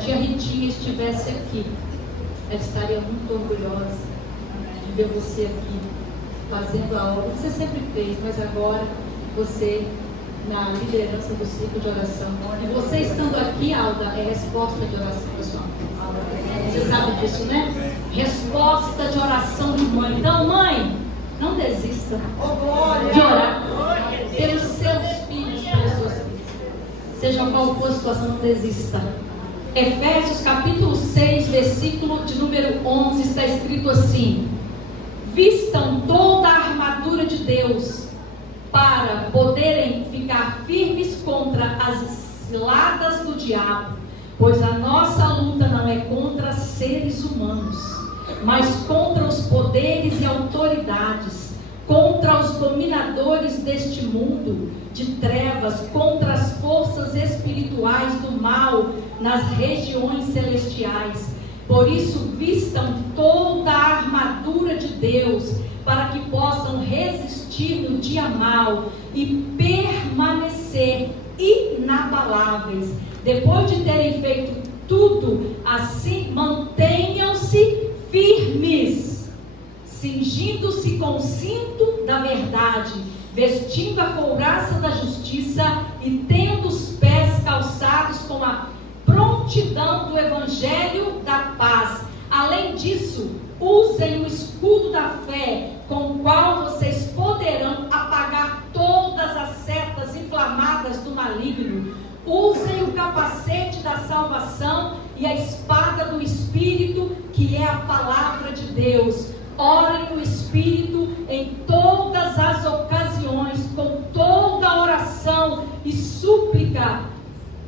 Se a Ritinha estivesse aqui, ela estaria muito orgulhosa de ver você aqui fazendo a obra. Você sempre fez, mas agora você na liderança do ciclo de oração. E você estando aqui, Alda, é resposta de oração, pessoal. Você sabe disso, né? Resposta de oração de mãe. Então, mãe, não desista de orar pelos seus filhos, pelas suas filhas. Seja qual for a situação, não desista. Efésios capítulo 6, versículo de número 11, está escrito assim: vistam toda a armadura de Deus, para poderem ficar firmes contra as ciladas do diabo, pois a nossa luta não é contra seres humanos, mas contra os poderes e autoridades, contra os dominadores deste mundo de trevas, contra as forças espirituais do mal nas regiões celestiais. Por isso, vistam toda a armadura de Deus, para que possam resistir no dia mau e permanecer inabaláveis. Depois de terem feito tudo, assim mantenham-se firmes, cingindo-se com o cinto da verdade, vestindo a couraça da justiça e tendo os pés calçados com a prontidão do evangelho da paz. Além disso, usem o escudo da fé, com o qual vocês poderão apagar todas as setas inflamadas do maligno. Usem o capacete da salvação e a espada do Espírito, que é a palavra de Deus. Orem no Espírito em todas as ocasiões, com toda oração e súplica.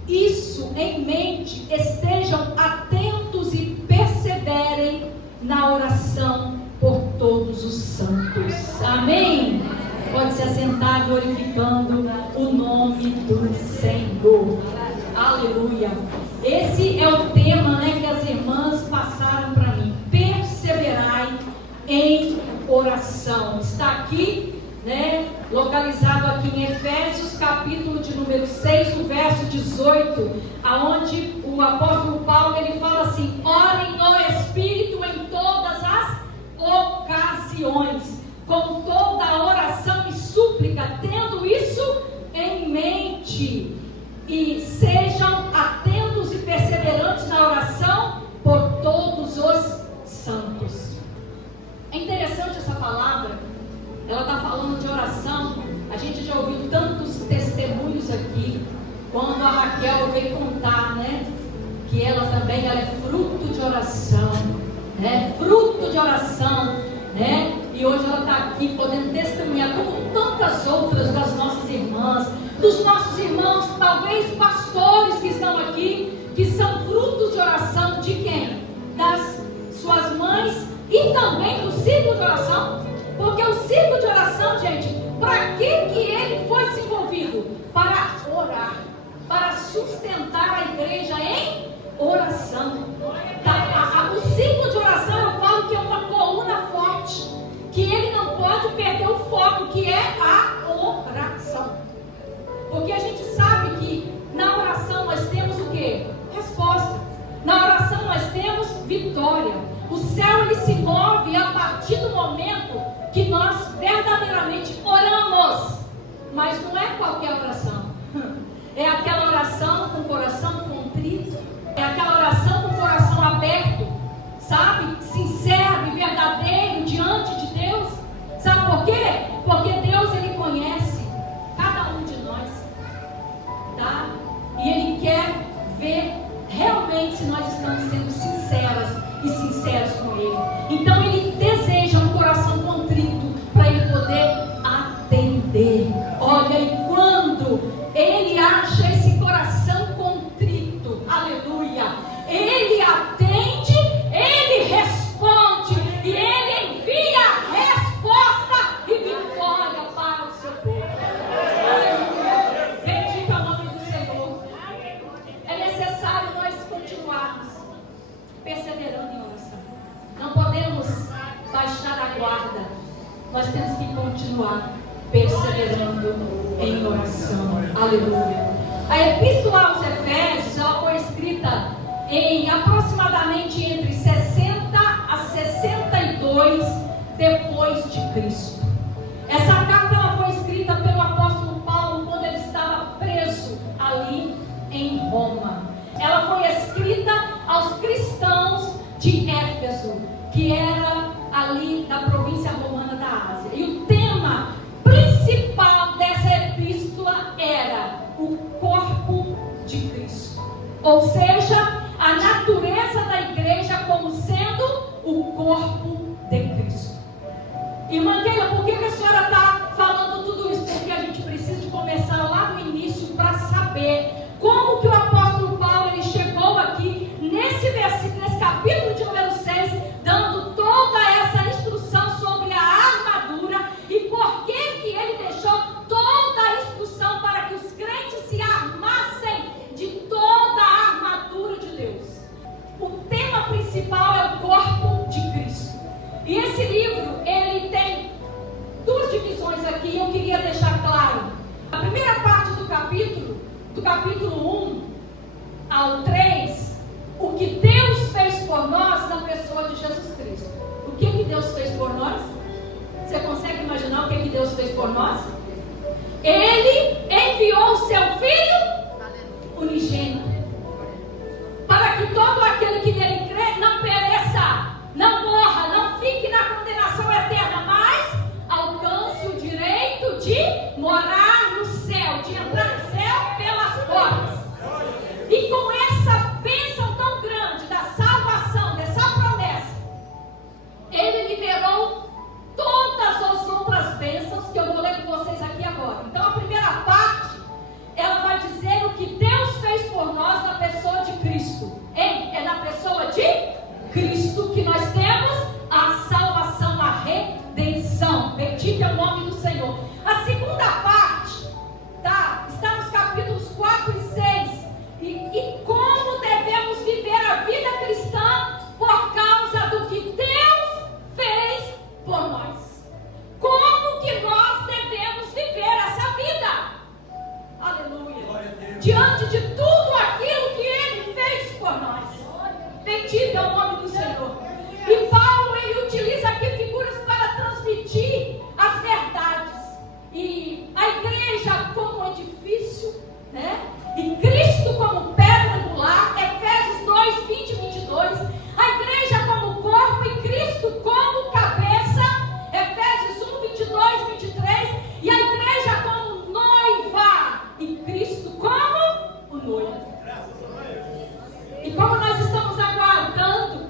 Isso em mente, estejam atentos e perseverem na oração por todos os santos. Amém? Pode se assentar glorificando o nome do Senhor. Aleluia. Esse é o tema, que as irmãs passaram para mim. Perseverai em oração. Está aqui, localizado aqui em Efésios, capítulo de número 6, o verso 18, aonde o apóstolo Paulo, ele fala assim: orem no Espírito em todas as ocasiões, com toda a oração e súplica, tendo isso em mente, e sejam atentos e perseverantes na oração por todos os santos. É interessante essa palavra, ela está falando de oração. A gente já ouviu tantos testemunhos aqui, quando a Raquel veio contar, que ela também é fruto de oração, fruto de oração, e hoje ela está aqui podendo testemunhar, como tantas outras das nossas irmãs, dos nossos irmãos, talvez pastores que estão aqui, que são frutos de oração de quem? Das suas mães e também do ciclo de oração. Porque o ciclo de oração, gente, para que ele foi desenvolvido? Para orar, para sustentar a igreja em oração. O ciclo de oração, eu falo que é uma coluna forte, que ele não pode perder o foco, que é a oração. Porque a gente sabe que na oração nós temos o quê? Resposta. Na oração nós temos vitória. O céu, ele se move a partir do momento que nós verdadeiramente oramos. Mas não é qualquer oração. É aquela oração com o coração contrito. É aquela oração com o coração aberto, sabe? Sincero e verdadeiro diante de Deus. Sabe por quê? Porque Deus, ele conhece cada um de nós, tá? E ele quer ver realmente se nós estamos sendo sinceras e sinceros com ele. Então ele deseja um coração contrito para ele poder atender. Olha, e quando ele acha esse coração contrito, aleluia, ele atende, ele responde e ele envia resposta e vitória para o seu povo. Aleluia. Bendito é o nome do Senhor. É necessário nós continuarmos perseverando em oração. Não podemos baixar a guarda. Nós temos que continuar perseverando em oração. Aleluia. A epístola aos Efésios, ela foi escrita em aproximadamente entre 60 a 62 depois de Cristo. Essa carta ela foi escrita pelo apóstolo Paulo quando ele estava preso ali em Roma. Ela foi escrita aos cristãos de Éfeso, que era ali da província romana da Ásia. E o tema principal dessa epístola era o corpo de Cristo. Ou seja, a natureza da igreja como sendo o corpo de Cristo. Irmã Keila, por que a senhora está falando tudo isso? Porque a gente precisa de começar lá no início para saber como que o apóstolo Paulo ele chegou aqui nesse versículo, nesse capítulo de número 6, dando toda essa instrução sobre a armadura e por que que ele deixou toda a instrução para que os crentes se armassem de toda a armadura de Deus. O tema principal é o corpo de Cristo. E esse livro, ele tem duas divisões aqui e eu queria deixar claro. A primeira parte do capítulo 1 ao 3, o que Deus fez por nós na pessoa de Jesus Cristo. O que Deus fez por nós? Você consegue imaginar o que Deus fez por nós? Ele enviou o seu Filho unigênito, para que todo aquele que nele crê não pereça, não morra, não fique na condenação eterna, mas alcance o direito de morar no céu, de entrar no céu pelas portas. E com essa bênção tão grande da salvação, dessa promessa, ele liberou todas as outras bênçãos que eu vou ler com vocês aqui agora. Então a primeira parte, ela vai dizer o que Deus fez por nós na pessoa de Cristo. É na pessoa de Cristo que nós temos a salvação, a redenção. Bendito é o nome do Senhor. A segunda parte está nos capítulos 4 e 6. E como devemos viver a vida cristã por causa do que Deus fez por nós. Como que nós devemos viver essa vida? Aleluia. Diante de tudo aquilo que Ele fez por nós. Bendito é o nome do Senhor. E Paulo, ele utiliza aqui figuras para transmitir as verdades. E a igreja como um edifício, né? E Cristo como pedra angular, Efésios 2, 20 e 22. A igreja como corpo e Cristo como cabeça, Efésios 1, 22 e 23. E a igreja como noiva e Cristo como o noivo. E como nós estamos aguardando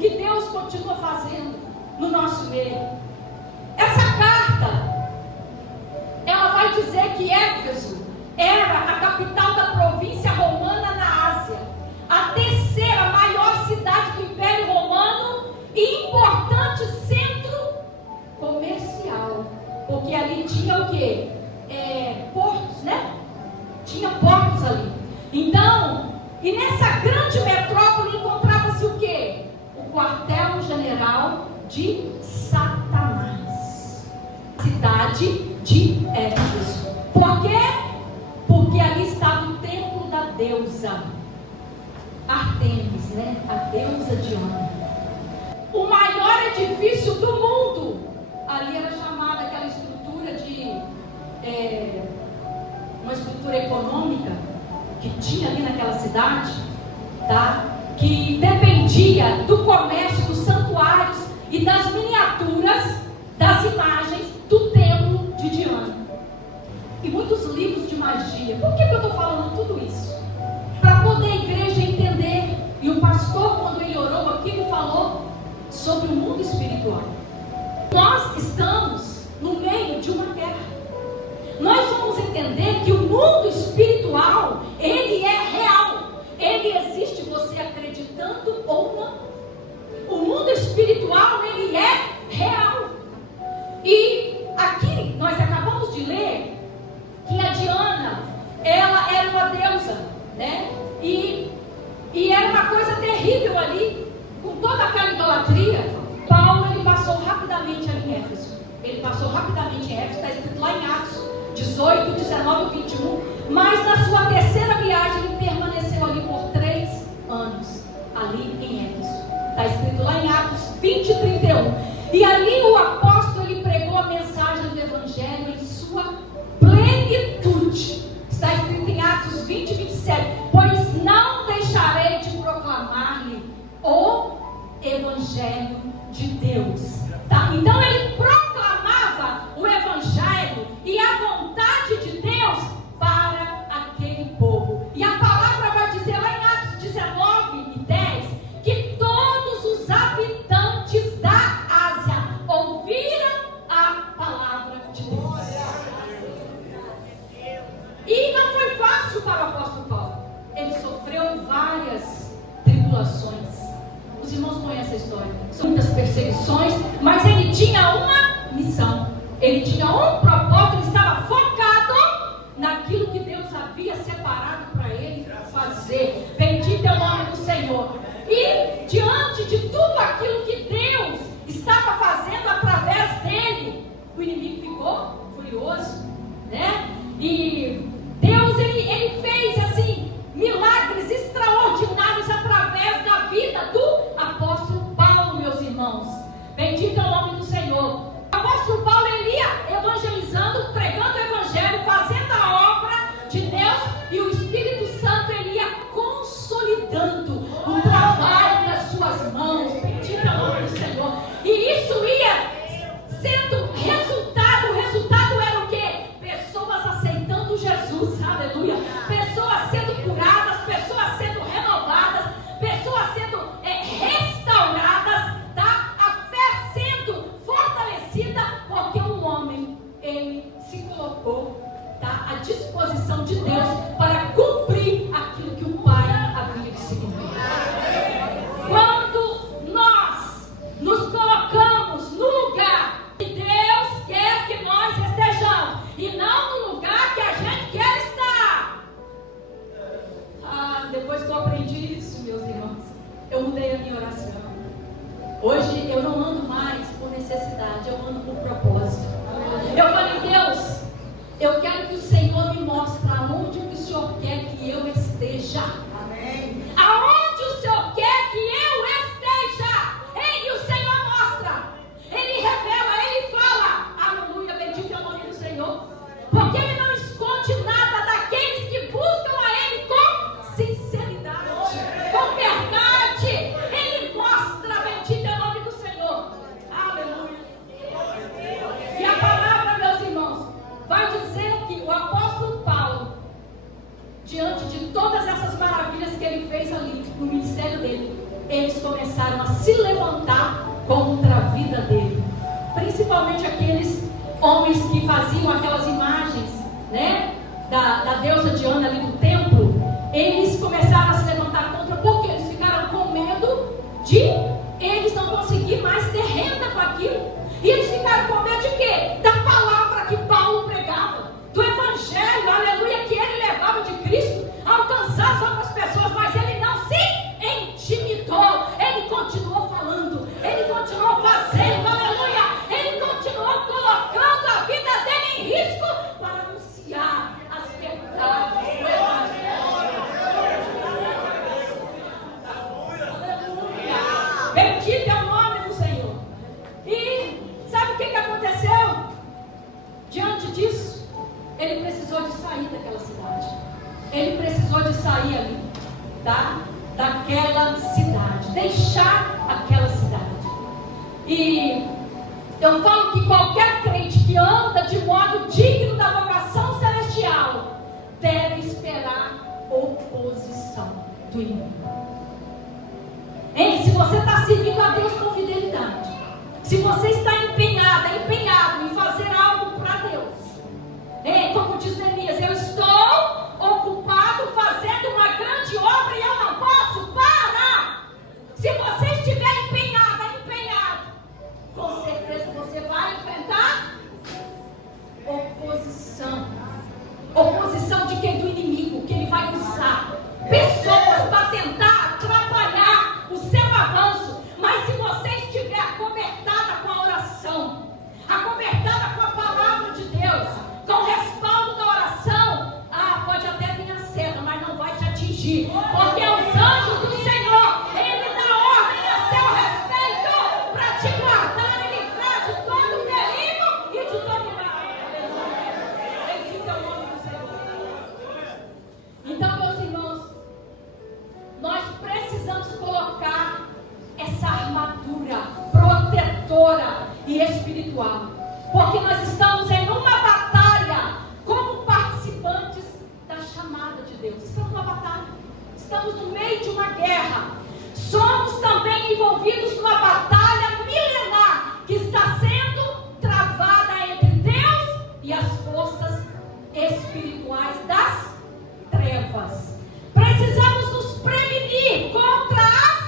que Deus continua fazendo no nosso meio. Essa carta, ela vai dizer que Éfeso era a capital da província romana na Ásia, a terceira maior cidade do Império Romano e importante centro comercial, porque ali tinha o quê? Portos, né? Tinha portos ali. Então, e nessa grande metrópole encontrava-se o quê? O quartel-general de Satanás, cidade de Éfeso. Por quê? Porque ali estava o templo da deusa Artemis, né? A deusa Diana. O maior edifício do mundo. Ali era chamada aquela estrutura de uma estrutura econômica que tinha ali naquela cidade, tá? Que dependia do comércio dos santuários e das miniaturas, das imagens do templo de Diana. E muitos livros de magia. Por que eu estou falando tudo isso? Para poder a igreja entender. E o pastor, quando ele orou aqui, ele falou sobre o mundo espiritual. Nós estamos no meio de uma guerra. Nós vamos entender que o mundo espiritual, ele é real. Ele existe, você acreditando ou não. O mundo espiritual, ele é real. E aqui nós acabamos de ler que a Diana, ela era uma deusa, né? E era uma coisa terrível ali, com toda aquela idolatria. Paulo, ele passou rapidamente ali em Éfeso. Ele passou rapidamente em Éfeso, está escrito lá em Atos 18, 19 e 21. Mas na sua terceira viagem, ele permaneceu ali por 3 anos, ali em Éfeso. Está escrito lá em Atos 20 e 31. E ali o apóstolo, ele pregou a mensagem do Evangelho em sua plenitude. Está escrito em Atos 20 e 27. Pois não deixarei de proclamar-lhe o Evangelho de Deus. Tá? Então ele proclamava o Evangelho e a vontade de Deus para aquele povo. E a palavra vai dizer lá em Atos 19 e 10 que todos os habitantes da Ásia ouviram a palavra de Deus. E não foi fácil para o apóstolo Paulo. Ele sofreu várias tribulações. Os irmãos conhecem a história. São muitas perseguições, mas ele tinha uma missão. Ele tinha um propósito, ele estava focado naquilo que Deus havia separado para ele fazer. Bendito é o nome do Senhor. E diante de tudo aquilo que Deus estava fazendo através dele, o inimigo ficou furioso, né? E Deus, ele fez assim milagres extraordinários através da vida do apóstolo Paulo, meus irmãos. Bendito é o nome do Senhor. O apóstolo Paulo, ele ia evangelizando, pregando o evangelho, fazendo a obra de Deus, e o Espírito Santo, ele ia consolidando o trabalho das suas mãos. Bendito é o nome do Senhor. E isso ia sendo resultado. O resultado era o quê? Pessoas aceitando Jesus, aleluia. Pessoas sendo curadas, pessoas sendo renovadas, pessoas sendo restauradas, tá? A fé sendo fortalecida, porque o homem, ele se colocou, tá, à disposição de Deus para cumprir aquilo que o Pai havia distribuído. Quando nós nos colocamos no lugar que Deus quer que nós estejamos, e não no lugar que a gente quer estar. Depois que eu aprendi isso, meus irmãos, eu mudei a minha oração. Hoje eu não ando mais por necessidade, eu ando por propósito. Eu falei, Deus, eu quero que o Senhor me mostre aonde que o Senhor quer que eu esteja. Amém. Aonde o Senhor quer que eu esteja. E o Senhor mostra. Ele revela, ele fala. Aleluia, bendito é o nome do Senhor. Porque ele não esconde nada daqueles que buscam a ele com sinceridade, com verdade. Ele mostra, bendito é o nome do Senhor. Aleluia. E a palavra, meus irmãos, vai dizer que o apóstolo homens que faziam aquelas imagens, né, da deusa Diana ali do templo, eles começaram a se levantar contra, porque eles ficaram com medo de eles não conseguir mais ter renda com aquilo. E eles ficaram com medo de quê? Da palavra que Paulo pregava, do evangelho, aleluia, que ele levava de Cristo, alcançar as outras pessoas, mas ele não se intimidou, ele continuou falando, ele continuou fazendo, aleluia, ele continuou colocando a vida dele em risco para anunciar as verdades do evangelho. Bendito é o nome do Senhor. E sabe o que aconteceu? Diante disso, ele precisou de sair daquela cidade. Ele precisou de sair ali, tá? Daquela cidade, deixar aquela cidade. E eu falo que qualquer crente que anda de modo digno da vocação celestial deve esperar oposição do inimigo. Se você está servindo a Deus com fidelidade, se você está empenhado em fazer algo para Deus, como diz Neemias, eu estou ocupado fazendo uma grande obra e eu não posso parar. Se você estiver empenhado, com certeza você vai enfrentar oposição. Oposição de quem? Do inimigo, que ele vai usar pessoas para tentar atrapalhar o seu avanço. Mas se você estiver acobertada com a oração, acobertada com a palavra de Deus, com o respaldo da oração, pode até vir a seta, mas não vai te atingir, porque os anjos do Senhor, ele dá ordem a seu respeito para te guardar e livrar de todo perigo e de todo mal. Bendito é o nome do Senhor. Então, meus irmãos, nós precisamos colocar essa armadura protetora e espiritual, porque nós estamos em uma batalha como participantes da chamada de Deus. Estamos numa batalha, estamos no meio de uma guerra, somos também envolvidos numa batalha milenar que está sendo travada entre Deus e as forças espirituais das trevas. Precisamos nos prevenir contra as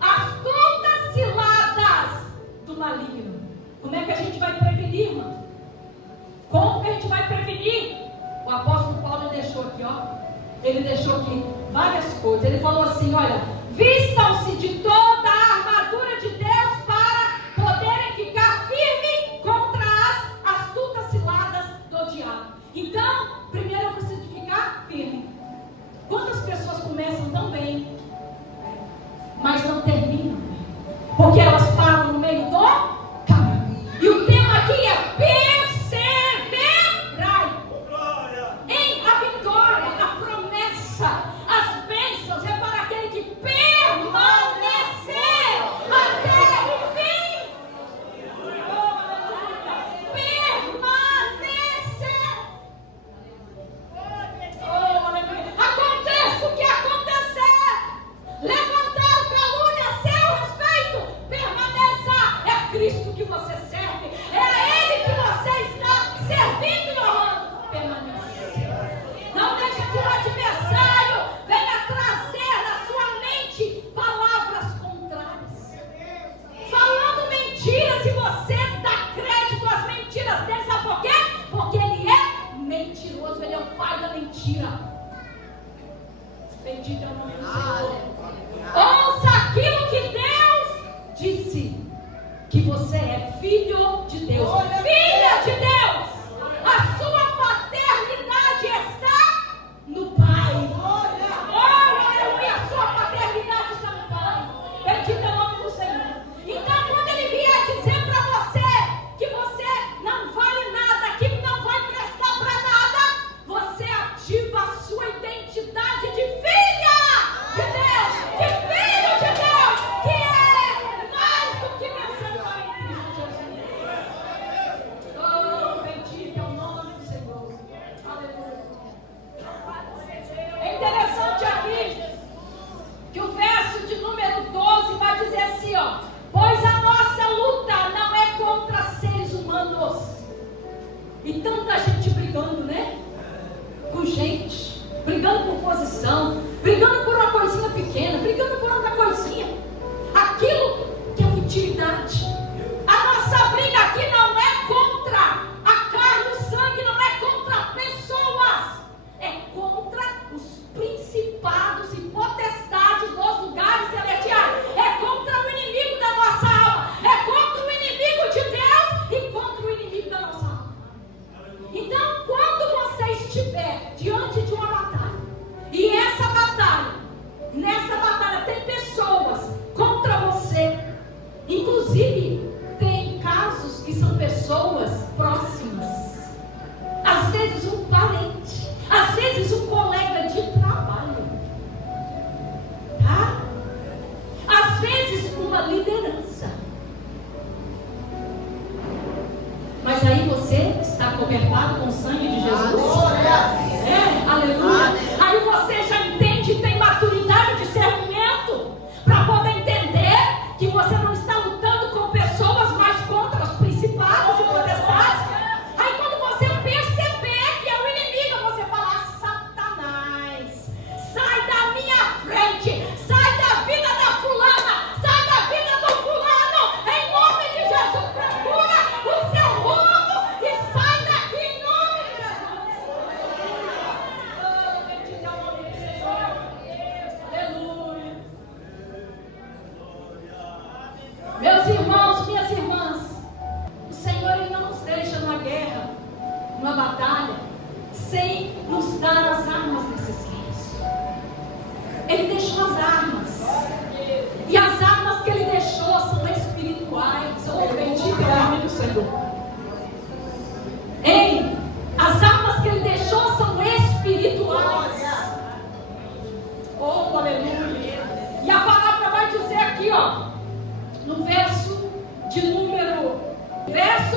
astutas ciladas do maligno. Como é que a gente vai prevenir, irmão? Como que a gente vai prevenir? O apóstolo Paulo deixou aqui, ele deixou aqui várias coisas. Ele falou assim, olha, vistam-se de toda a armadura de Deus para poderem ficar firmes contra as astutas ciladas do diabo. Então, primeiro eu preciso de ficar firme. Quantas pessoas começam tão bem, mas não terminam bem? Porque elas param no meio do caminho. E o tema aqui é perseverar em a vitória, a promessa, as bênçãos é para aquele que permanecer até o fim. Permanecer. Aconteça o que acontecer, levantar calúnia a seu respeito, permaneça. É Cristo que você serve, é a Ele que você está servindo e honrando. Permaneça. Não deixe que o adversário venha trazer na sua mente palavras contrárias, falando mentiras, e você dá crédito às mentiras dele. Sabe por quê? Porque ele é mentiroso, ele é o pai da mentira. Bendito é o nome do Senhor. Ouça aquilo que Deus disse, que você é filho de Deus, filha de Deus. A sua paternidade está no Pai. Aleluia, a sua paternidade está no Pai. Bendito é o nome do Senhor. Então, quando ele vier dizer para você que você não vale nada, que não vai prestar para nada, você ativa a sua identidade de filha de Deus, de filho de Deus, que é mais do que vencedor em Cristo Jesus. Oh, bendito é o nome do Senhor. Aleluia. É interessante aqui que o verso de número 12 vai dizer assim, pois a nossa luta não é contra seres humanos. tanta gente brigando, né? Com gente, brigando por posição, brigando por uma coisinha pequena, brigando por outra coisinha. Aquilo que é futilidade. A nossa briga aqui não é contra a carne, o sangue, não é contra pessoas, é contra os principados e potestades dos lugares celestiais, é contra o inimigo da nossa alma, é contra o inimigo de Deus e contra o inimigo da nossa alma. Então, quando você estiver diante de uma batalha, e nessa batalha tem pessoas contra você, inclusive tem casos que são pessoas próximas, às vezes um parente, às vezes um colega de trabalho, tá? Às vezes uma liderança. Mas aí você está cobertado com o sangue de Jesus. Aleluia. Aí você já entende e tem maturidade de discernimento para poder entender que você não está lutando com pessoas, mas contra os principados e potestades. Aí quando você perceber que é o inimigo, você fala: Satanás, sai da minha frente, sai da vida da fulana, sai da vida do fulano, em nome de Jesus. Procura o seu rumo e sai daqui em nome de Jesus. Bendito é o nome do Senhor. Aleluia. Meus irmãos, minhas irmãs, o Senhor Ele não nos deixa numa guerra, numa batalha, sem nos dar as armas necessárias. Ele deixou as armas, e as armas que Ele deixou são espirituais. Oh, bendito é o nome do Senhor. As armas que Ele deixou são espirituais. Oh, aleluia. E a palavra vai dizer aqui, ó, no verso de número 3,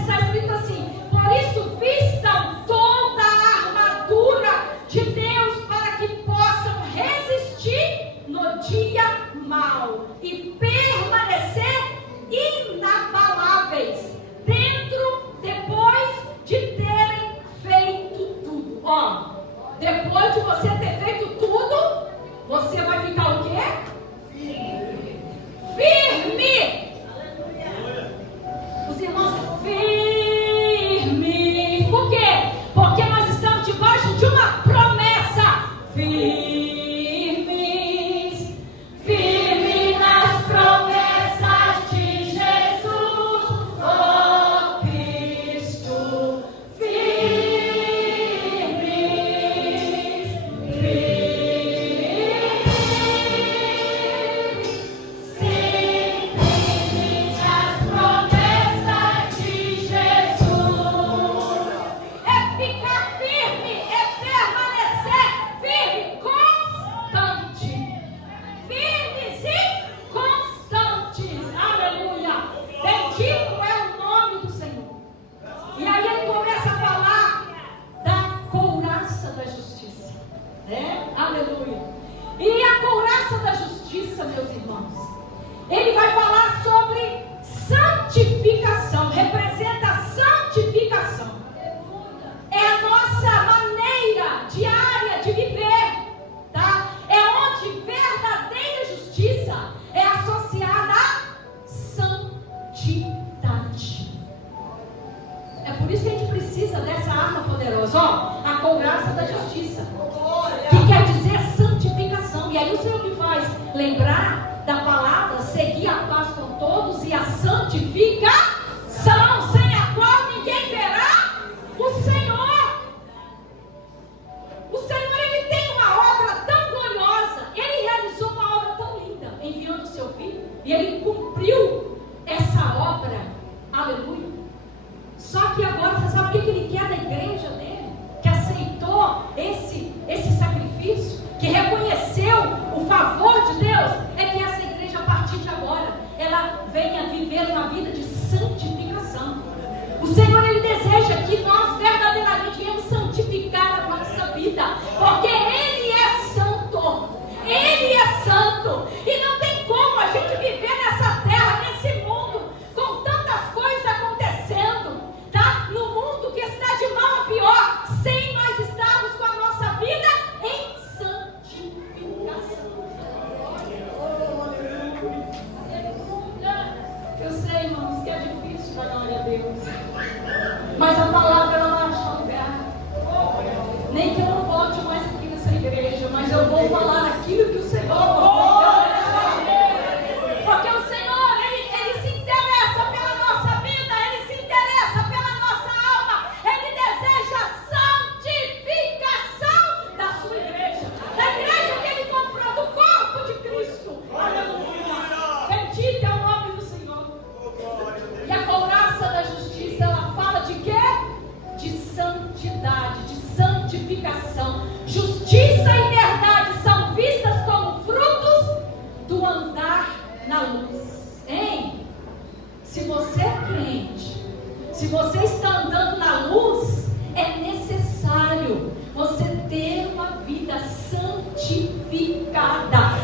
está escrito assim: por isso vistam toda a armadura de Deus, para que possam resistir no dia mau e permanecer inabaláveis depois de terem feito tudo. Ó, depois de você ter feito tudo, você vai ficar o quê? Firme. Os irmãos, firme. Por quê? Porque nós estamos debaixo de uma promessa. Firmes, firme nas promessas de Jesus, oh Cristo. Firmes, Aleluia. E a couraça da justiça, meus irmãos, ele vai falar sobre santificação. Representa a santificação. É a nossa maneira diária de viver, tá? É onde verdadeira justiça é associada à santidade. É por isso que a gente precisa dessa arma poderosa, ó, a couraça da justiça, que quer dizer santificação. E aí o Senhor me faz lembrar da palavra: seguir a paz com todos e a santificação, sem a qual ninguém verá o Senhor. O Senhor, Ele tem uma obra tão gloriosa, Ele realizou uma obra tão linda, enviando o seu Filho, e Ele cumpriu essa obra, aleluia. Só que agora, você sabe o que Ele quer da igreja dele? Que aceitou esse sacrifício, que reconheceu o favor de Deus, é que essa igreja, a partir de agora, ela venha viver uma vida de santificação. O Senhor, Ele deseja que nós verdadeiramente venhamos santificar a nossa vida, porque Ele é santo, Ele é santo, e não tem como a gente viver nessa terra, nesse mundo, com tantas coisas acontecendo, tá? No mundo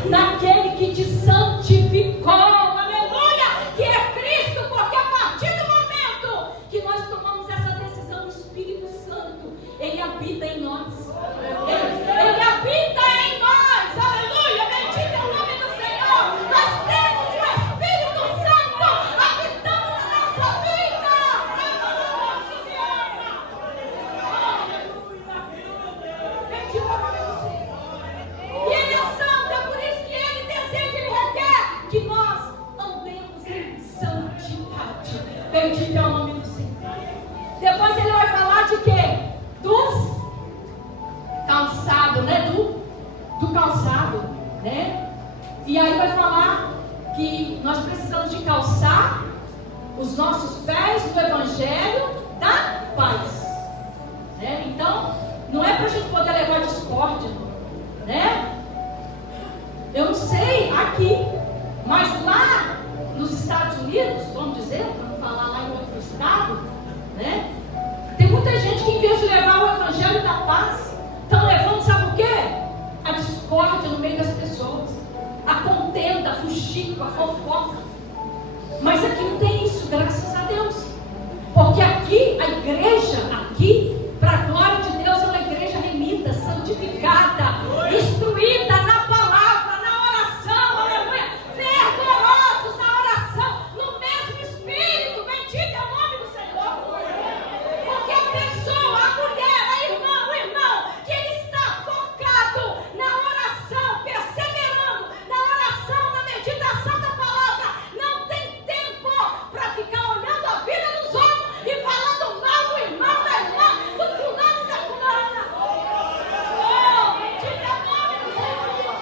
naquele que te santificou, aleluia, que é Cristo, porque a partir do momento que nós tomamos essa decisão, o Espírito Santo, Ele habita em nós. Ele habita em nós, aleluia, bendito é o nome do Senhor. Nós temos o Espírito Santo habitando na nossa vida. Bendito é o nome do Senhor. E Ele é santo, é por isso que Ele deseja, Ele requer que nós andemos em santidade. Bendito é o nome do Senhor. Depois Ele vai falar de quê? Dos calçado, né? Do calçado, né? E aí vai falar que nós precisamos de calçar os nossos pés no Evangelho da paz, né? Então, não é para a gente poder levar discórdia, né? Eu não sei aqui, mas lá nos Estados Unidos, vamos dizer, para não falar lá em outro estado, né? Tem muita gente que, em vez de levar o Evangelho da paz, estão levando, sabe o quê? A discórdia no meio das pessoas, a contenda, a fuxico, a fofoca. Mas aqui não tem isso, graças a Deus. Porque aqui, a igreja, aqui, para a glória de Deus, é uma igreja remida, santificada, instruída na palavra, na oração, aleluia, fervorosos na oração, no mesmo Espírito, bendito é o nome do Senhor. Porque a pessoa, a mulher, a irmã, o irmão, que ele está focado na oração, perseverando na oração, na meditação da palavra, não tem tempo para ficar olhando a vida dos outros e falando mal do irmão, da irmã, do fulano e da fulana. Oh, bendito é o nome do Senhor.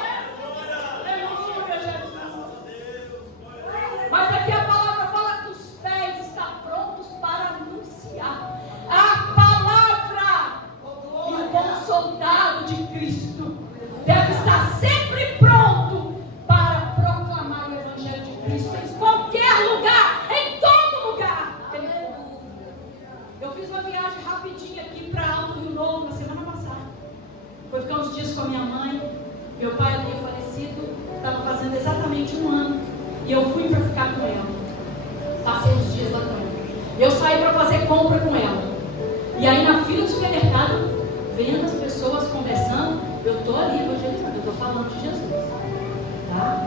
Aleluia, Jesus. Mas aqui a palavra fala que os pés estão prontos para anunciar a palavra. E o bom soldado de Cristo deve estar sempre pronto para proclamar o Evangelho de Cristo em qualquer lugar, em todo lugar. Eu fiz uma viagem rapidinha aqui para Alto Rio Novo na semana passada. Foi ficar uns dias com a minha mãe. Meu pai havia falecido, estava fazendo exatamente 1 ano. E eu fui para ficar com ela. Passei uns dias lá com ela. Eu saí para fazer compra com ela. E aí na fila do supermercado, vendo as pessoas conversando, eu estou ali evangelizando, eu estou falando de Jesus. Tá?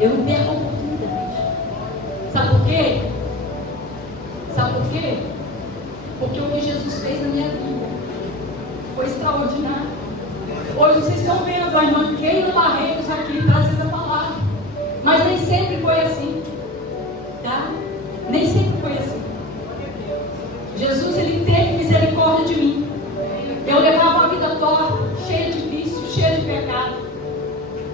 Eu não perco a oportunidade. Sabe por quê? Sabe por quê? Porque o que Jesus fez na minha vida foi extraordinário. Hoje vocês estão vendo a irmã Keila Barreiros aqui trazendo a palavra. Mas nem sempre foi assim. Tá? Nem sempre foi assim. Jesus, Ele teve misericórdia de mim. Eu levava uma vida torta, cheia de vício, cheia de pecado.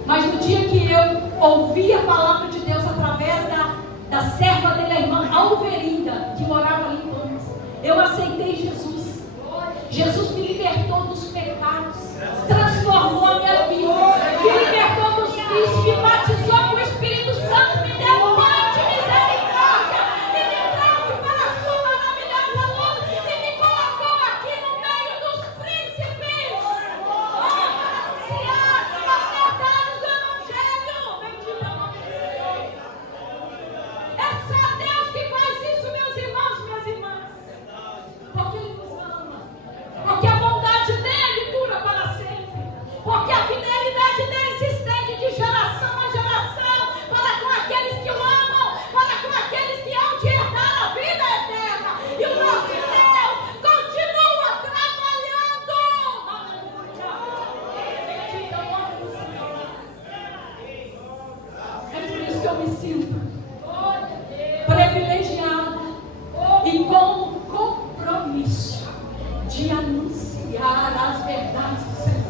Mas no dia que eu ouvi a palavra de Deus através da serva dele, a irmã Alverinda, que morava ali em Thomas, eu aceitei Jesus. Jesus me libertou dos pecados, transformou a minha vida, me libertou dos vícios, me batizou com o Espírito Santo, me deu um banho de misericórdia e me trouxe para a sua maravilhosa luz e me colocou aqui no meio dos príncipes. Para anunciar as verdades do Evangelho. Bendito é o nome do Senhor. É só Deus que faz isso, meus irmãos, minhas irmãs. Porque Ele nos ama. Porque a bondade dEle dura para sempre. Porque a fidelidade dEle se estende de geração a geração para com aqueles que o amam, para com aqueles que hão de herdar a vida eterna. E o nosso Deus continua trabalhando. Aleluia. Bendito é o nome do Senhor. É por isso que eu me sinto privilegiada e com compromisso de anunciar as verdades do Senhor.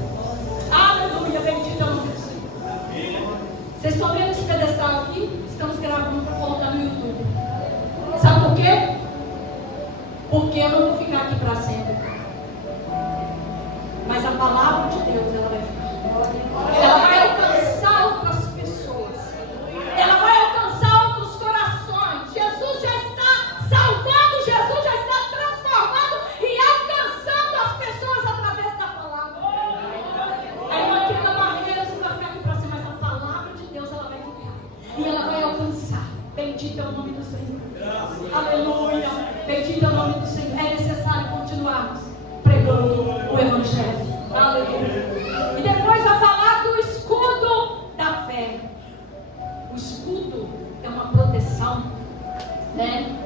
Aleluia, bendito é o nome do Senhor. Vocês estão vendo esse pedestal aqui? Estamos gravando para colocar no YouTube. Sabe por quê? Porque eu não vou ficar aqui para sempre. Mas a palavra de Deus, ela vai ficar. Ela vai alcançar outras pessoas. Ela vai alcançar outros corações. Jesus já está salvando, Jesus já está transformando e alcançando as pessoas através da palavra. A irmã Keila Barreiros não vai ficar aqui para cima, mas a palavra Bendito é o nome do Senhor. Aleluia. Bendito é o nome do Senhor. É necessário continuarmos pregando o Evangelho. Aleluia. E depois vai falar do escudo da fé. O escudo é uma proteção, né?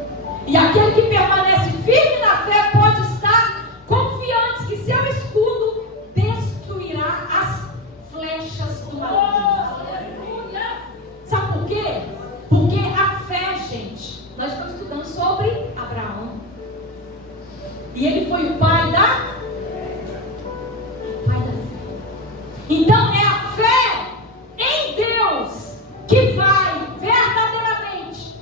E aquele que permanece firme na fé pode estar confiante que seu escudo destruirá as flechas do maligno. Sabe por quê? Porque a fé, gente, nós estamos estudando sobre Abraão. E ele foi o pai da fé. Então é a fé em Deus que vai verdadeiramente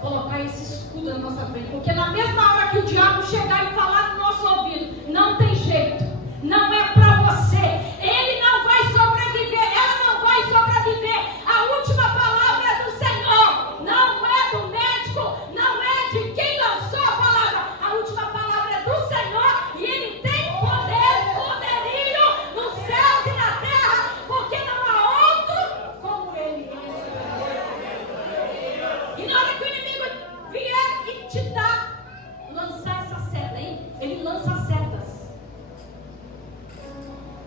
colocar esse escudo na nossa frente. Porque na mesma hora que o diabo chegar e falar no nosso ouvido, não tem jeito, não é para você, ele não vai sobreviver, ela não vai sobreviver. A última palavra é do Senhor, não é do médico, não é de quem lançou a palavra. A última palavra é do Senhor e ele tem poderio nos céus e na terra, porque não há outro como ele. E na hora que o inimigo vier e te dar, lançar essa seta, hein? Ele lança setas.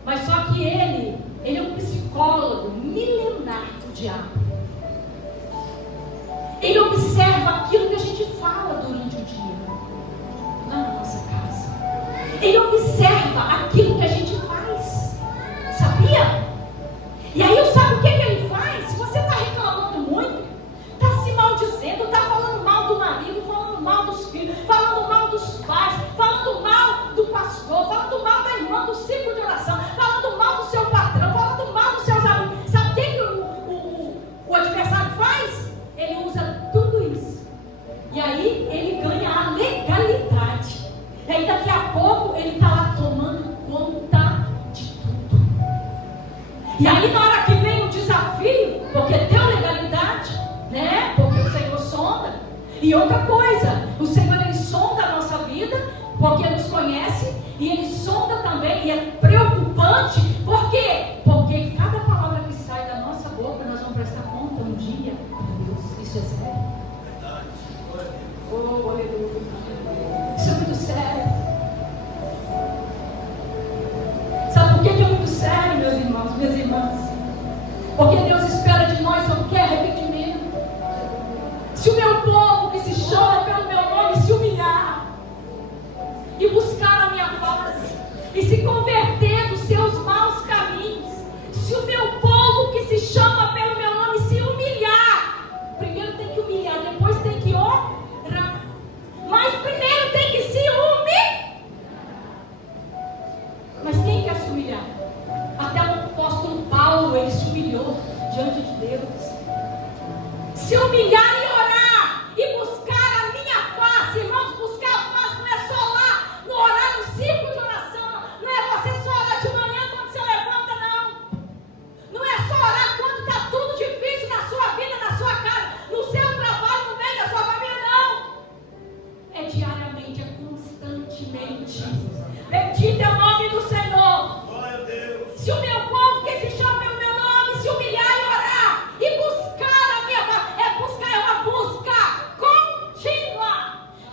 Mas só que ele é um psicólogo milenar do diabo. Ele observa aquilo que a gente fala durante o dia, lá na nossa casa. Ele observa aquilo que a gente faz. Sabia? E aí sabe o que ele faz? Se você está reclamando muito, está se maldizendo, está falando mal do marido, falando mal dos filhos, falando mal dos pais, falando mal do pastor, falando mal da irmã, do ciclo de oração, falando mal do seu patrão, falando mal dos seus amigos. Sabe o que o adversário faz? Ele usa tudo isso. E aí ele ganha a legalidade. E aí daqui a pouco ele está lá tomando conta de tudo. E aí na hora que vem o desafio, porque deu legalidade, né? Porque o Senhor sonda. E outra coisa, o Senhor ele sonda a nossa vida, porque ele nos conhece, e ele sonda também, e é preocupante. Por quê? Porque cada palavra que sai da nossa boca, nós vamos prestar conta um dia. Meu Deus, isso é sério. Oh, aleluia. Isso é muito sério. Sabe por que é muito sério, meus irmãos, minhas irmãs? Porque Deus espera de nós só quer arrependimento. Se o meu povo que se chama pelo meu nome se humilhar e buscar a minha face e se converter dos seus maus caminhos, se o meu povo que se chama pelo meu nome se humilhar, primeiro tem que humilhar, depois tem que orar, mas primeiro tem que se humilhar. Mas quem quer se humilhar? Até o apóstolo Paulo, ele se humilhou diante de Deus. Se humilhar e orar e buscar a minha face, irmãos, buscar a face não é só lá no orar no ciclo de oração, não é você só orar de manhã quando você levanta, não. Não é só orar quando está tudo difícil na sua vida, na sua casa, no seu trabalho, no meio da sua família, não. É diariamente, é constantemente. Bendito é o nome do Senhor. Se o meu povo que se chama pelo meu nome se humilhar e orar e buscar a minha face, é uma busca contínua.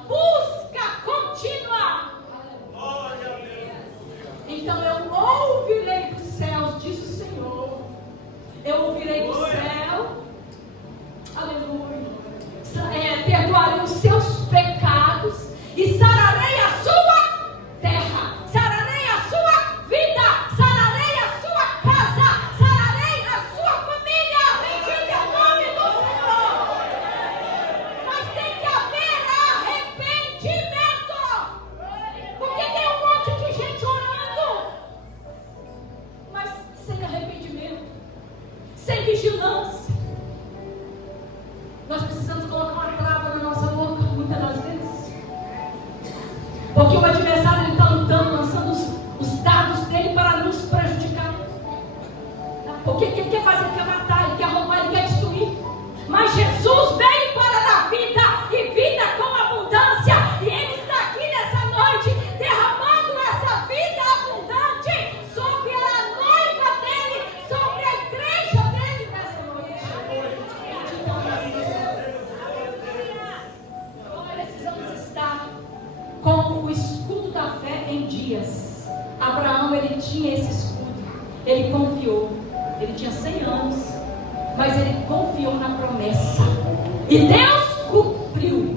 Busca contínua. Então eu ouvirei dos céus, diz o Senhor. Eu ouvirei do céu. Aleluia. Perdoarei os seus pecados e sararei a sua terra. Sararei a sua vida. Sararei a sua casa. Sararei a sua família. Bendito é o nome do Senhor. Mas tem que haver arrependimento. Porque tem um monte de gente orando, mas sem arrependimento, sem vigilância. Nós precisamos colocar uma trava na nossa boca, muitas das vezes. Porque o adversário está lutando, lançando os dados dele para nos prejudicar. Porque ele quer fazer, ele quer matar, ele quer roubar, ele quer destruir. Mas Jesus veio para dar vida e vida com abundância. E ele está aqui nessa noite derramando essa vida abundante sobre a noiva dele, sobre a igreja dele nessa noite. dias, Abraão, ele tinha esse escudo. Ele confiou. Ele tinha 100 anos, mas ele confiou na promessa. E Deus cumpriu.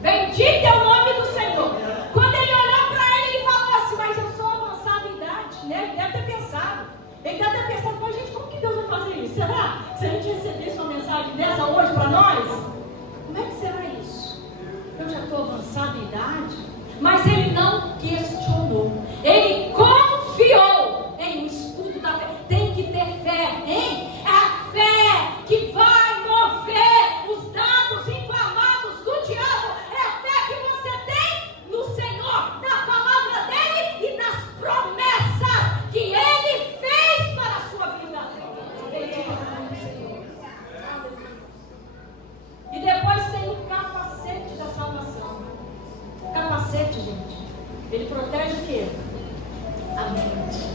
Bendito é o nome do Senhor. Quando ele olhou para ele, ele falou assim: mas eu sou avançado em idade, né? Ele deve ter pensado. Mas gente, como que Deus vai fazer isso? Será? Se a gente recebesse uma mensagem dessa hoje para nós, como é que será isso? Eu já estou avançado em idade. Mas ele não questionou. Ele confiou em um escudo da fé. Tem que ter fé, hein? É a fé que vai mover os dados inflamados do diabo. É a fé que você tem no Senhor, na palavra dele e nas promessas que ele fez para a sua vida. E depois tem o capacete da salvação. O capacete, gente, ele protege o quê? A mente.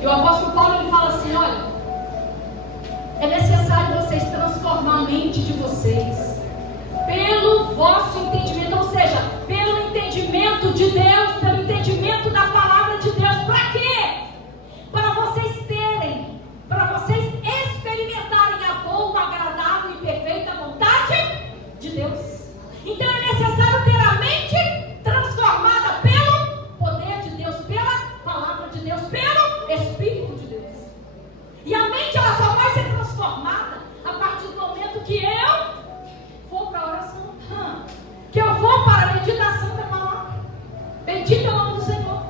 E o apóstolo Paulo, ele fala assim: olha, é necessário vocês transformar a mente de vocês pelo vosso entendimento, ou seja, pelo entendimento de Deus, pelo entendimento da palavra de Deus. Para quê? Para vocês terem, para vocês experimentarem a boa, agradável e perfeita vontade de Deus. Então é necessário ter a mente transformada pelo poder de Deus, pela palavra de Deus, pelo Espírito de Deus. E a mente, ela só vai ser transformada a partir do momento que eu for para a oração, que eu for para a meditação da palavra. Bendito é o nome do Senhor.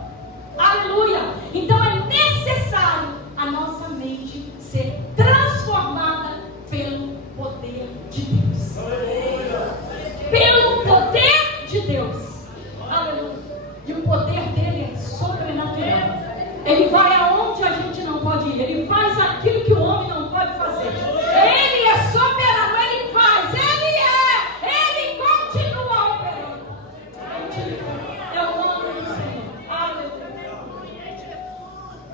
Aleluia. Então é necessário a nossa mente ser transformada pelo poder de Deus. Pelo poder de Deus. Aleluia. E o poder dele é sobrenatural. Ele vai aonde a gente não pode ir. Ele faz aquilo que o homem não pode fazer. Ele é soberano. Ele faz. Ele continua operando. É o nome do Senhor. Aleluia.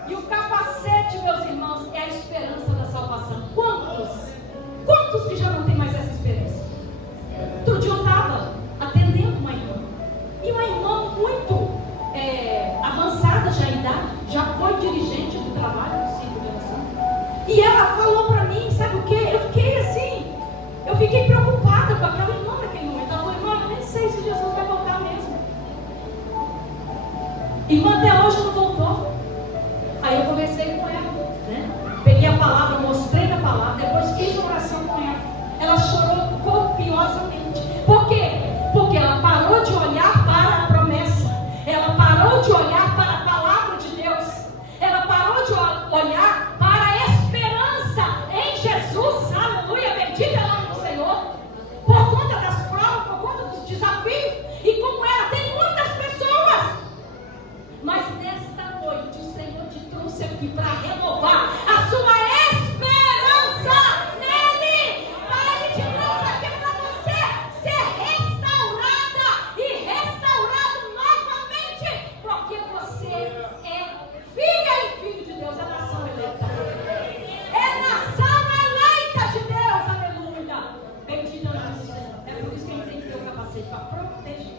E o capacete, meus irmãos, é a esperança da salvação. Quantos que já não tem mais essa esperança? Outro dia eu estava atendendo uma irmã. E uma irmã muito avançada já em idade, já foi dirigente do trabalho do ciclo de oração. E ela falou para mim, sabe o que? Eu fiquei preocupada com aquela irmã naquele momento. Ela falou: irmã, eu nem sei se Jesus vai voltar mesmo. Irmã até hoje não voltou. Aí eu conversei com ela, né? Peguei a palavra, mostrei a palavra, depois fiz uma oração com ela. Ela chorou copiosamente. Por quê? Porque ela parou de olhar para a promessa. Ela parou de olhar para a palavra de Deus. Ela parou de olhar para a esperança em Jesus. Aleluia, bendito é o nome do Senhor. Por conta das provas, por conta dos desafios. E como ela tem muitas pessoas. Mas nesta noite o Senhor te trouxe aqui para renovar a sua esperança nele. Ele te trouxe aqui para você ser restaurada e restaurado novamente, porque você é filha e filho de Deus, é nação eleita. É nação eleita de Deus, aleluia. Bendito é o nome do Senhor. É por isso que a gente tem que ter o capacete para proteger.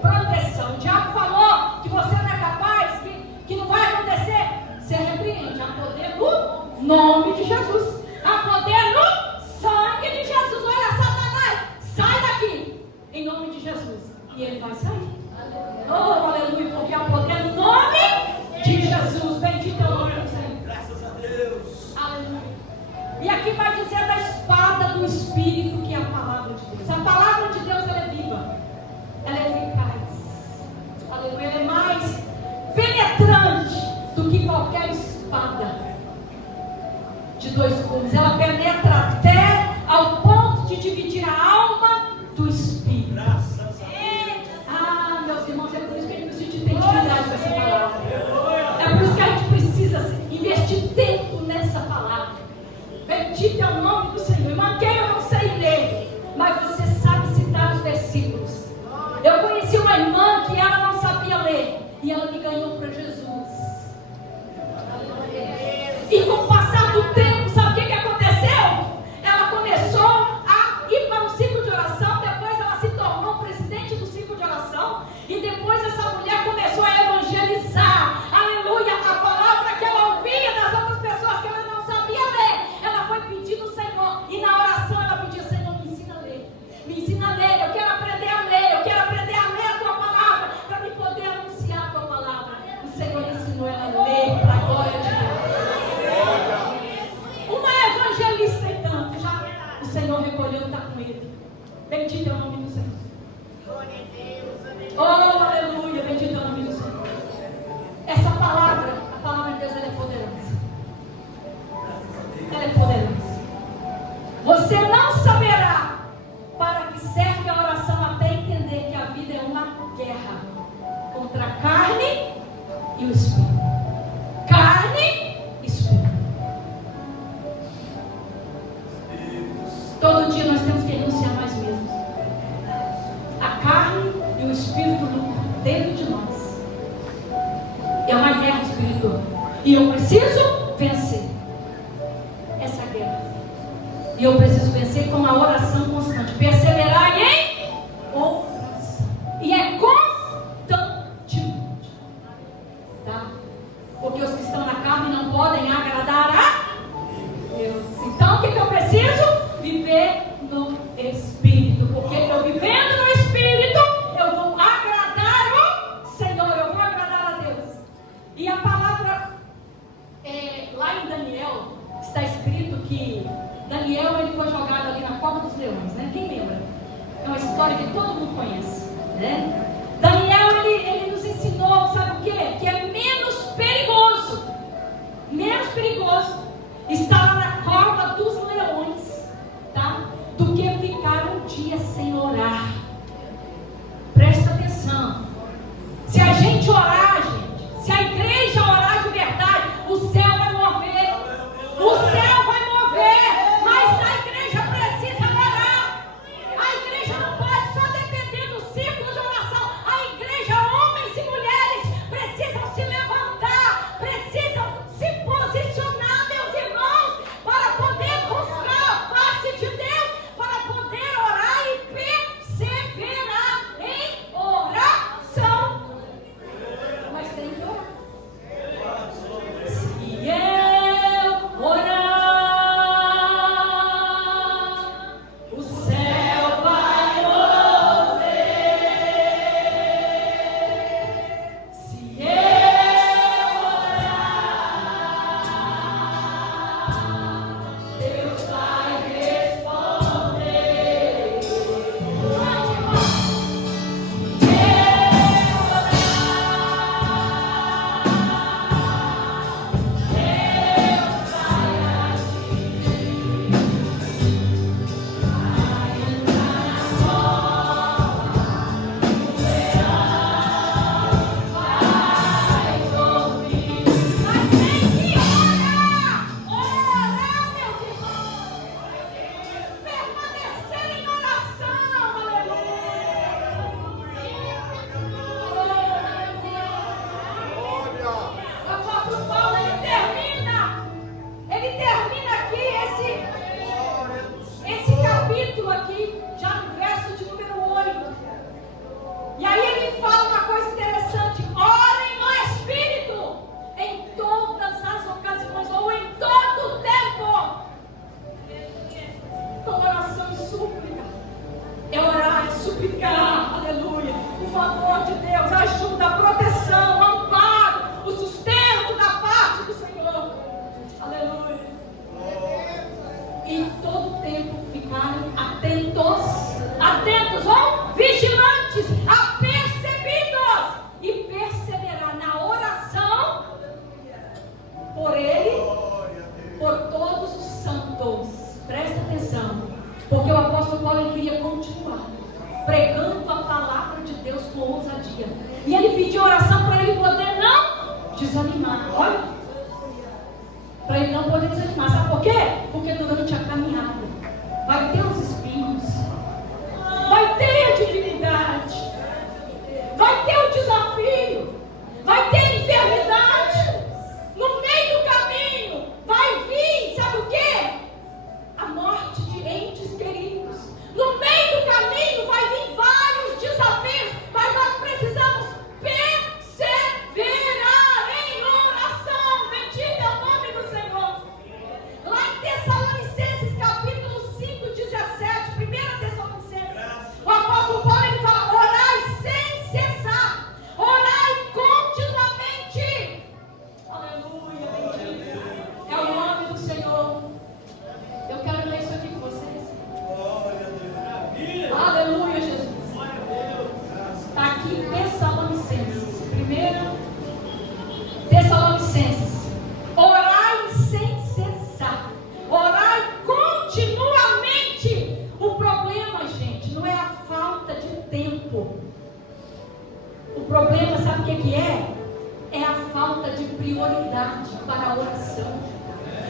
Proteção. O diabo falou que você não é capaz, que não vai acontecer. Você repreende. Há poder no nome de Jesus. Há poder no sangue de Jesus. Olha, Satanás, sai daqui. Em nome de Jesus. E ele vai sair. Oh, aleluia, porque há poder no nome de Jesus. Bendito é o nome do Senhor. Graças a Deus. Aleluia. E aqui vai dizer da espada do Espírito, que é a palavra de Deus. A palavra de Deus, ela é viva. Ela é eficaz. Aleluia. Ela é mais penetrante do que qualquer espada de dois gumes. Ela penetra até ao ponto de dividir a alma do Espírito. Graças a Deus. Ah, meus irmãos, é por isso que a gente precisa de intimidade com essa palavra. É por isso que a gente precisa investir tempo nessa palavra. Bendito é o nome do Senhor. Irmã, quem eu não sei ler, mas você sabe citar os versículos. Eu conheci uma irmã que ela não sabia ler e ela me ganhou para Jesus. E com o passar do tempo, sabe o que aconteceu? Ela começou a ir para o ciclo de oração, depois ela se tornou presidente do ciclo de oração, e depois essa mulher começou a Bendito é o nome do Senhor. Oh, aleluia, bendito é o nome do Senhor. Essa palavra, a palavra de Deus, ela é poderosa. Ela é poderosa. Você não saberá para que serve a oração até entender que a vida é uma guerra contra a carne e o espírito. Carne e espírito. Todo dia nós temos que renunciar mais mesmos. A carne e o espírito dentro de nós. É uma guerra espiritual. E eu preciso vencer essa guerra. E eu preciso vencer com a oração constante. Perseverar em oração. E é constantemente. Tá? Porque os que estão na carne não podem agradar a Deus. Então o que eu preciso? Viver no Espírito. Porque eu vivendo no Espírito, eu vou agradar o Senhor. Eu vou agradar a Deus. E a palavra, lá em Daniel, está escrito que Daniel, ele foi jogado ali na cova dos leões, né? Quem lembra? É uma história que todo mundo conhece, né? Daniel, ele nos ensinou, sabe o quê? Que é menos perigoso estar na cova dos leões, tá? Do que ficar um dia sem orar. Presta atenção. Se a gente orar, gente, se a igreja orar de verdade, o céu vai mover. O céu vai mover. Mas a igreja precisa orar. A igreja não pode só depender do ciclo de oração. A igreja, homens e mulheres, precisam se levantar, precisam se posicionar, meus irmãos, para poder buscar a face de Deus, para poder orar e perseverar em oração. Mas tem que orar. Se eu orar, o céu vai mover. Se eu orar, Deus vai responder. Mas tem que orar, meus irmãos, permanecer em oração, aleluia. O apóstolo Paulo, ele termina aqui esse capítulo aqui, já no verso de número 8. E aí ele fala uma coisa interessante: orem no Espírito em todas as ocasiões, ou em todo o tempo, com oração e súplica. É orar, é suplicar, aleluia, o favor de Deus, a ajuda, a proteção, o amparo, o sustento da parte do Senhor, aleluia. E em todo tempo ficarem atentos ou vigilantes, apercebidos, e perseverar na oração por ele, por todos os santos. Presta atenção, porque o apóstolo Paulo, ele queria continuar pregando a palavra de Deus com ousadia, e ele pediu oração para ele poder não desanimar. Olha, para ele não poder desanimar. Sabe por quê? Porque durante a caminhada vai ter os espinhos, vai ter a dificuldade, vai ter o desafio, vai ter a enfermidade. No meio do caminho vai vir, sabe o quê? A morte de entes queridos. No meio do caminho vai vir vários desafios, mas nós precisamos perseverar em oração. problema, sabe o que é? É a falta de prioridade para a oração.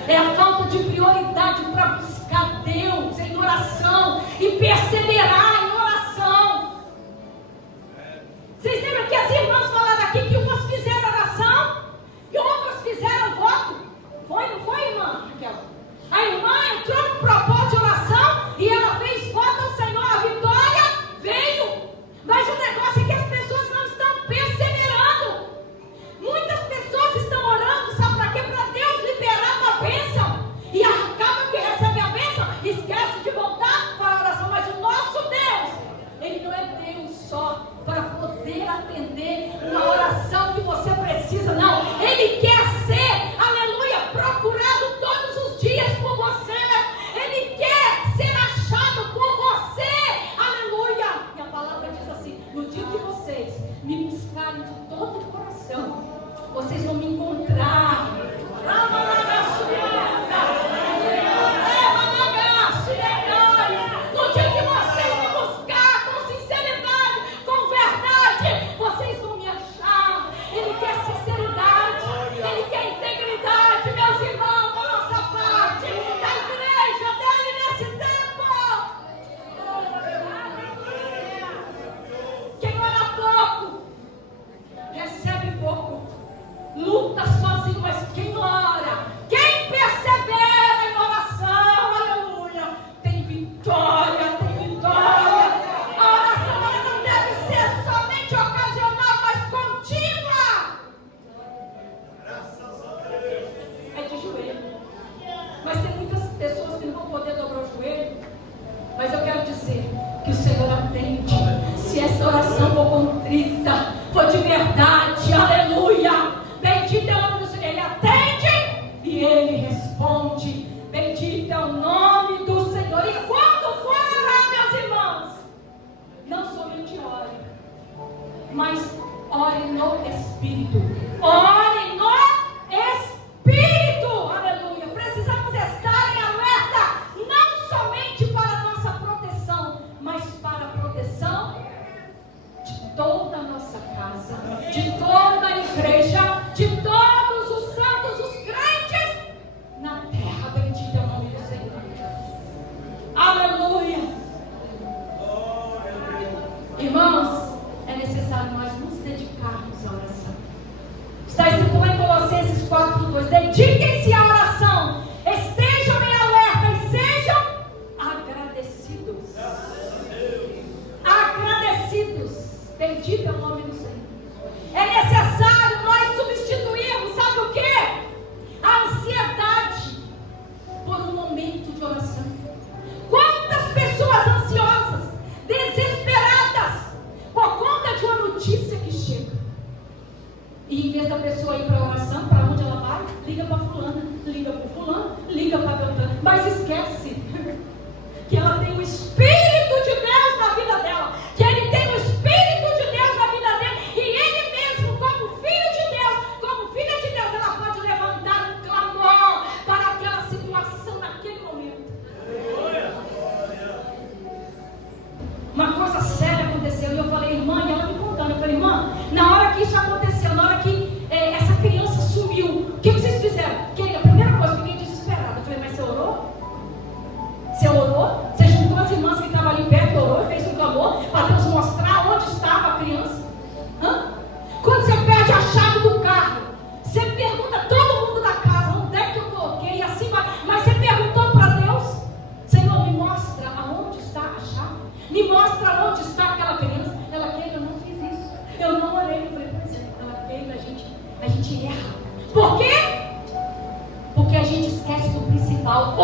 É a falta de prioridade para buscar Deus em oração e perseverar em oração. Vocês lembram que as irmãs falaram aqui que umas fizeram oração e outras fizeram voto? Foi, não foi, irmã Raquel? A irmã entrou no propósito de oração e ela fez voto ao Senhor, a vitória veio. Mas o negócio é que as pessoas não estão perseverando. Muitas pessoas estão orando, sabe para quê? Para Deus liberar uma bênção. E acaba que recebe a bênção, esquece de voltar para a oração. Mas o nosso Deus, Ele não é Deus só para poder atender uma oração que você precisa, não. Ele quer ser, aleluia, procurado todos os dias por você. Ele quer ser achado por você, aleluia. E a palavra diz assim: no dia que vocês me buscarem de todo o coração, vocês vão me encontrar. No dia que vocês me buscar com sinceridade, com verdade, vocês vão me achar. Ele quer sinceridade, Ele quer integridade, meus irmãos, da nossa parte, da igreja dele nesse tempo. Quem ora pouco, recebe pouco. Luta sozinho, mas quem ora, quem persevera em oração, aleluia, tem vitória, tem vitória. A oração ela não deve ser somente ocasional, mas contínua. É de joelho. Mas tem muitas pessoas que não vão poder dobrar o joelho. Mas eu quero dizer que o Senhor atende. Se essa oração for contrita, for de verdade, aleluia. Bendito é o nome do Senhor. Ele atende e Ele responde. Bendito é o nome do Senhor. E quando for orar, meus irmãos, não somente ore, mas ore no Espírito. Ore no Espírito. Aleluia. Precisamos estar em alerta, não somente para a nossa proteção, mas para a proteção de toda a nossa casa, de toda a igreja, de todos os santos, os crentes na terra. Bendito é o nome do Senhor. Aleluia. Irmãos, é necessário nós nos dedicarmos à oração. Está escrito lá em Colossenses 4:2: dediquem-se à oração, estejam em alerta e sejam agradecidos. Agradecidos. Bendito é o nome do Senhor. É necessário nós substituirmos, sabe o que? A ansiedade por um momento de oração. Quantas pessoas ansiosas, desesperadas, por conta de uma notícia que chega. E em vez da pessoa ir para a oração, para onde ela vai? Liga para fulana, liga para fulano, liga para Beltrano. Mas esquece que ela tem o Espírito de Deus na vida dela. Que Ele tem o Espírito de Deus na vida dele. E Ele mesmo, como Filho de Deus, como Filha de Deus, ela pode levantar um clamor para aquela situação naquele momento. Uma coisa séria aconteceu. E eu falei, irmã, e ela me contando. Eu falei, irmã, na hora que isso aconteceu, na hora que essa criança sumiu, o que vocês fizeram? Que a primeira coisa, eu fiquei desesperada. Eu falei, mas você orou? Você orou? Você juntou as irmãs que estavam ali perto, orou e fez um clamor para Deus mostrar onde estava a criança? Quando você perde a chave do carro, você pergunta a todo mundo da casa, onde é que eu coloquei? E assim vai. Mas você perguntou para Deus: Senhor, me mostra aonde está a chave. Me mostra onde está aquela criança. Ela, Keila, eu não fiz isso. Eu não orei. Eu falei, pois é, ela, Keila, a gente erra. Por quê? Porque a gente esquece do principal.